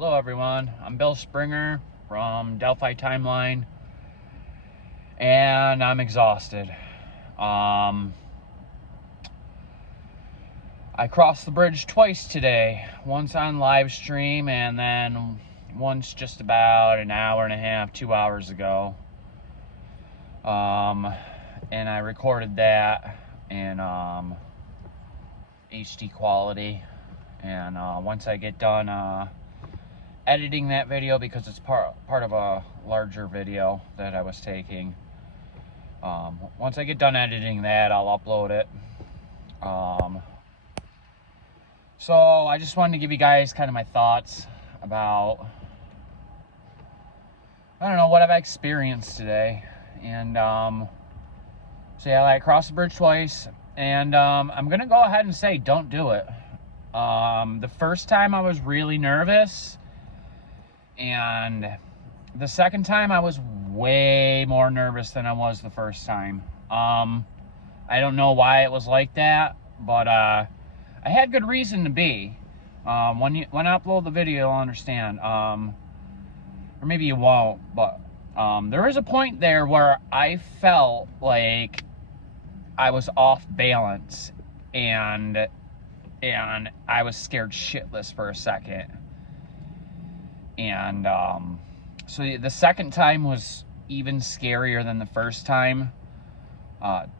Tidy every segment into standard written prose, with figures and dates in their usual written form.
Hello everyone, I'm Bill Springer from Delphi Timeline, and I'm exhausted. I crossed the bridge twice today, once on live stream and then once just about an hour and a half, 2 hours ago. And I recorded that in HD quality, and once I get done editing that video, because it's part of a larger video that I was taking. Once I get done editing that, I'll upload it. So I just wanted to give you guys kind of my thoughts about, I don't know, what I've experienced today. And so yeah, I crossed the bridge twice, and I'm gonna go ahead and say don't do it. The first time I was really nervous, and the second time I was way more nervous than I was the first time. I don't know why it was like that, but I had good reason to be. When I upload the video, you'll understand. Or maybe you won't, but there is a point there where I felt like I was off balance, and I was scared shitless for a second. And so the second time was even scarier than the first time.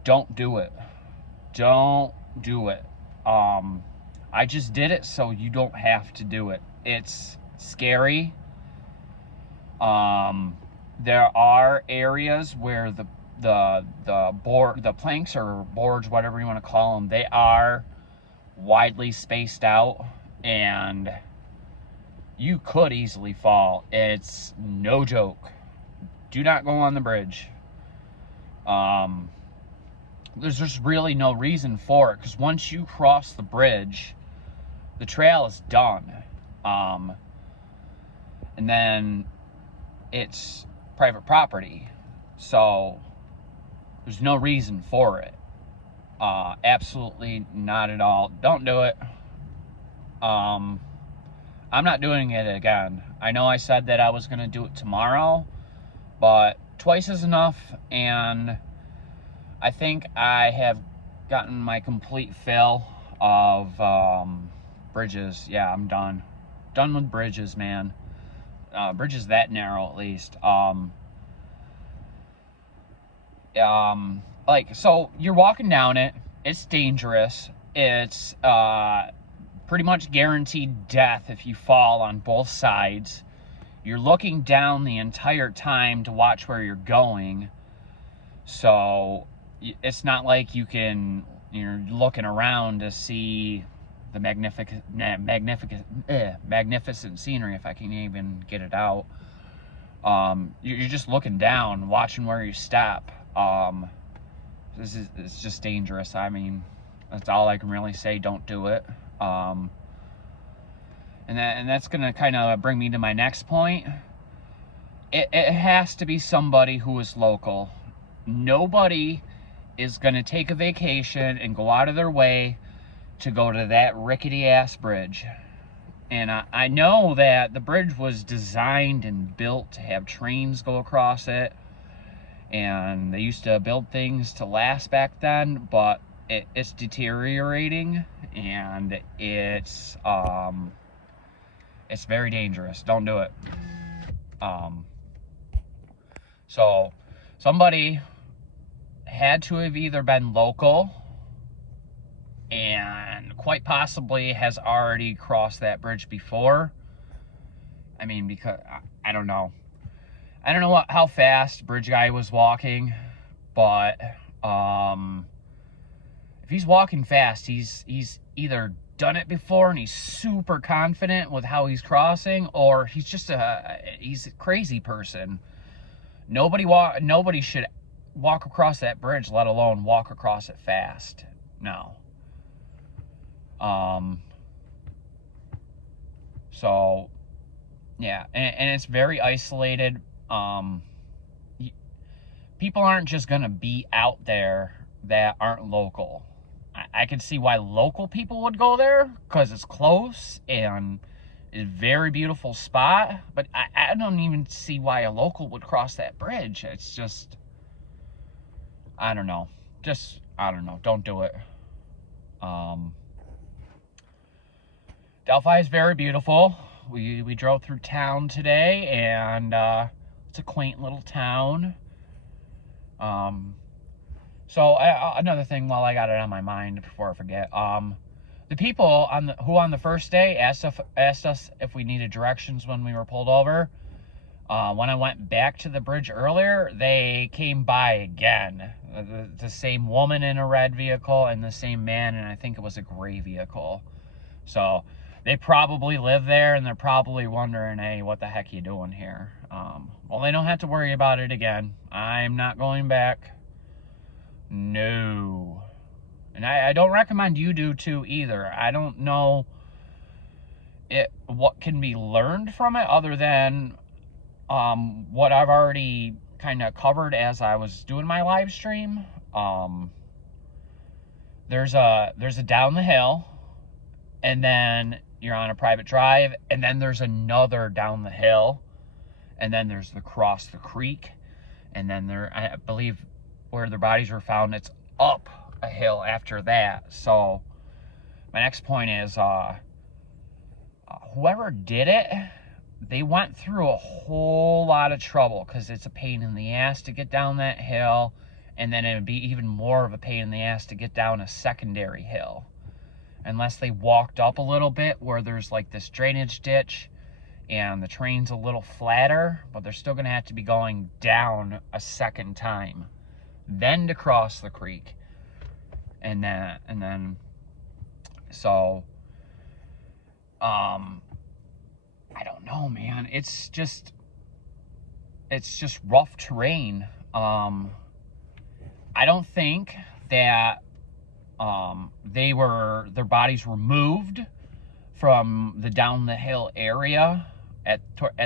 Don't do it. Don't do it. I just did it so you don't have to do it. It's scary. There are areas where the planks or boards, whatever you want to call them, they are widely spaced out, and you could easily fall. It's no joke. Do not go on the bridge. There's just really no reason for it, because once you cross the bridge, the trail is done. And then it's private property, so there's no reason for it. Absolutely not at all. Don't do it. I'm not doing it again. I know I said that I was going to do it tomorrow, but twice is enough, and I think I have gotten my complete fill of bridges. Yeah, I'm done. Done with bridges, man. Bridges that narrow, at least. Like, so you're walking down it. It's dangerous. It's pretty much guaranteed death if you fall on both sides. You're looking down the entire time to watch where you're going. So it's not like you're looking around to see the magnificent scenery, if I can even get it out. You're just looking down, watching where you step. It's just dangerous. I mean, that's all I can really say. Don't do it. And that's gonna kind of bring me to my next point. It has to be somebody who is local. Nobody is gonna take a vacation and go out of their way to go to that rickety ass bridge. And I know that the bridge was designed and built to have trains go across it, and they used to build things to last back then, but it's deteriorating, and it's very dangerous. Don't do it. So somebody had to have either been local and quite possibly has already crossed that bridge before. I mean, because I don't know. I don't know how fast bridge guy was walking, but if he's walking fast, he's either done it before and he's super confident with how he's crossing, or he's just he's a crazy person. Nobody should walk across that bridge, let alone walk across it fast. No. So yeah, and it's very isolated. People aren't just gonna be out there that aren't local. I can see why local people would go there, because it's close and It's a very beautiful spot, but I don't even see why a local would cross that bridge. It's just, I don't know. Just, I don't know. Don't do it. Delphi is very beautiful. We drove through town today, and it's a quaint little town. So another thing, while I got it on my mind before I forget, the people who on the first day asked us if we needed directions when we were pulled over. When I went back to the bridge earlier, they came by again. The same woman in a red vehicle and the same man, and I think it was a gray vehicle. So they probably live there, and they're probably wondering, hey, what the heck are you doing here? Well, they don't have to worry about it again. I'm not going back. No. And I don't recommend you do too either. I don't know what can be learned from it other than what I've already kind of covered as I was doing my live stream. There's a down the hill, and then you're on a private drive, and then there's another down the hill, and then there's the cross the creek, and then I believe where their bodies were found, it's up a hill after that. So my next point is whoever did it, they went through a whole lot of trouble, because it's a pain in the ass to get down that hill, and then it would be even more of a pain in the ass to get down a secondary hill, unless they walked up a little bit where there's like this drainage ditch and the terrain's a little flatter, but they're still going to have to be going down a second time, then to cross the creek, and then so I don't know, man. It's just rough terrain. I don't think that their bodies were moved from the down the hill area at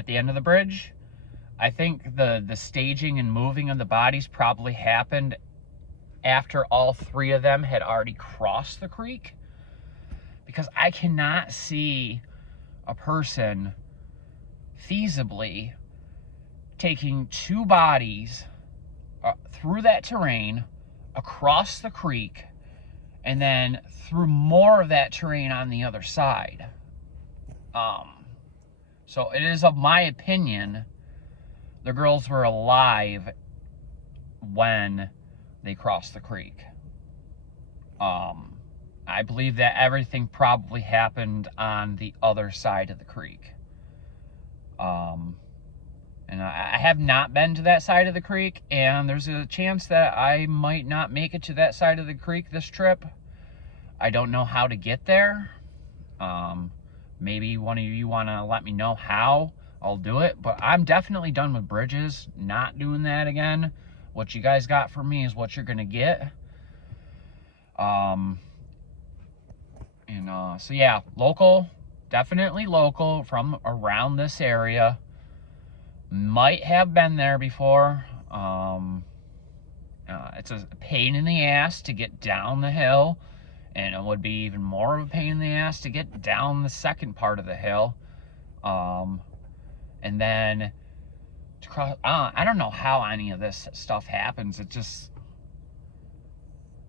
the end of the bridge. I think the staging and moving of the bodies probably happened after all three of them had already crossed the creek, because I cannot see a person feasibly taking two bodies through that terrain, across the creek, and then through more of that terrain on the other side. So it is of my opinion the girls were alive when they crossed the creek. I believe that everything probably happened on the other side of the creek. And I have not been to that side of the creek, and there's a chance that I might not make it to that side of the creek this trip. I don't know how to get there. Maybe one of you want to let me know how. I'll do it, but I'm definitely done with bridges. Not doing that again. What you guys got for me is what you're gonna get. So yeah, local, definitely local, from around this area. Might have been there before. It's a pain in the ass to get down the hill, and it would be even more of a pain in the ass to get down the second part of the hill. And then to cross, I don't know how any of this stuff happens. It just,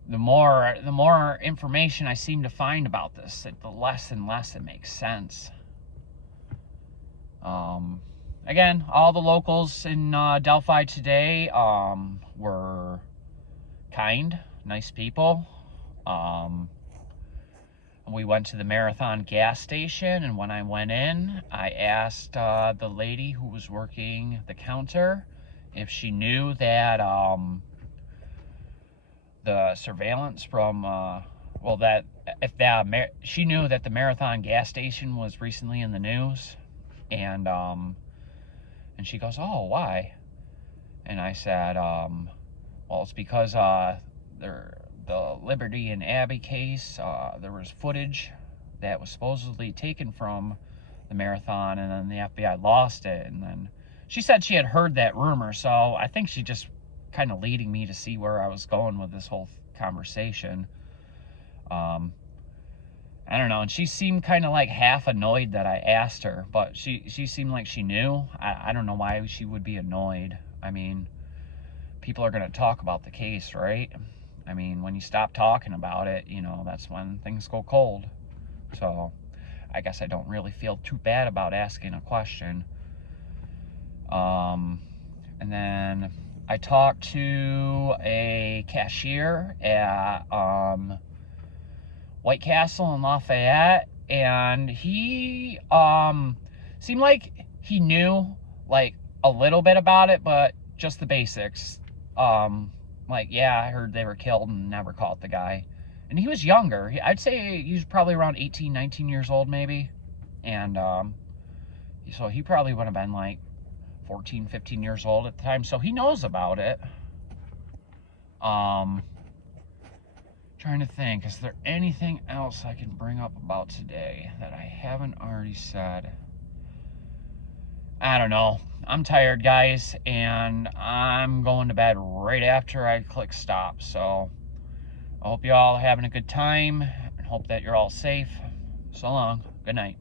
the more information I seem to find about this, the less and less it makes sense. Again, all the locals in Delphi today were kind, nice people. We went to the Marathon gas station, and when I went in, I asked the lady who was working the counter if she knew that the surveillance from she knew that the Marathon gas station was recently in the news, and she goes, "Oh, why?" And I said, well, it's because the Liberty and Abbey case, there was footage that was supposedly taken from the Marathon, and then the FBI lost it. And then she said she had heard that rumor, so I think she just kind of leading me to see where I was going with this whole conversation. I don't know, and she seemed kind of like half annoyed that I asked her, but she seemed like she knew. I don't know why she would be annoyed. I mean, people are going to talk about the case, right? I mean, when you stop talking about it, you know, that's when things go cold. So I guess I don't really feel too bad about asking a question. And then I talked to a cashier at White Castle in Lafayette, and he seemed like he knew like a little bit about it, but just the basics. Like, yeah, I heard they were killed and never caught the guy. And he was younger. I'd say he was probably around 18, 19 years old maybe. And so he probably would have been like 14, 15 years old at the time. So he knows about it. Trying to think, is there anything else I can bring up about today that I haven't already said? I don't know. I'm tired, guys, and I'm going to bed right after I click stop. So I hope you all are having a good time and hope that you're all safe. So long. Good night.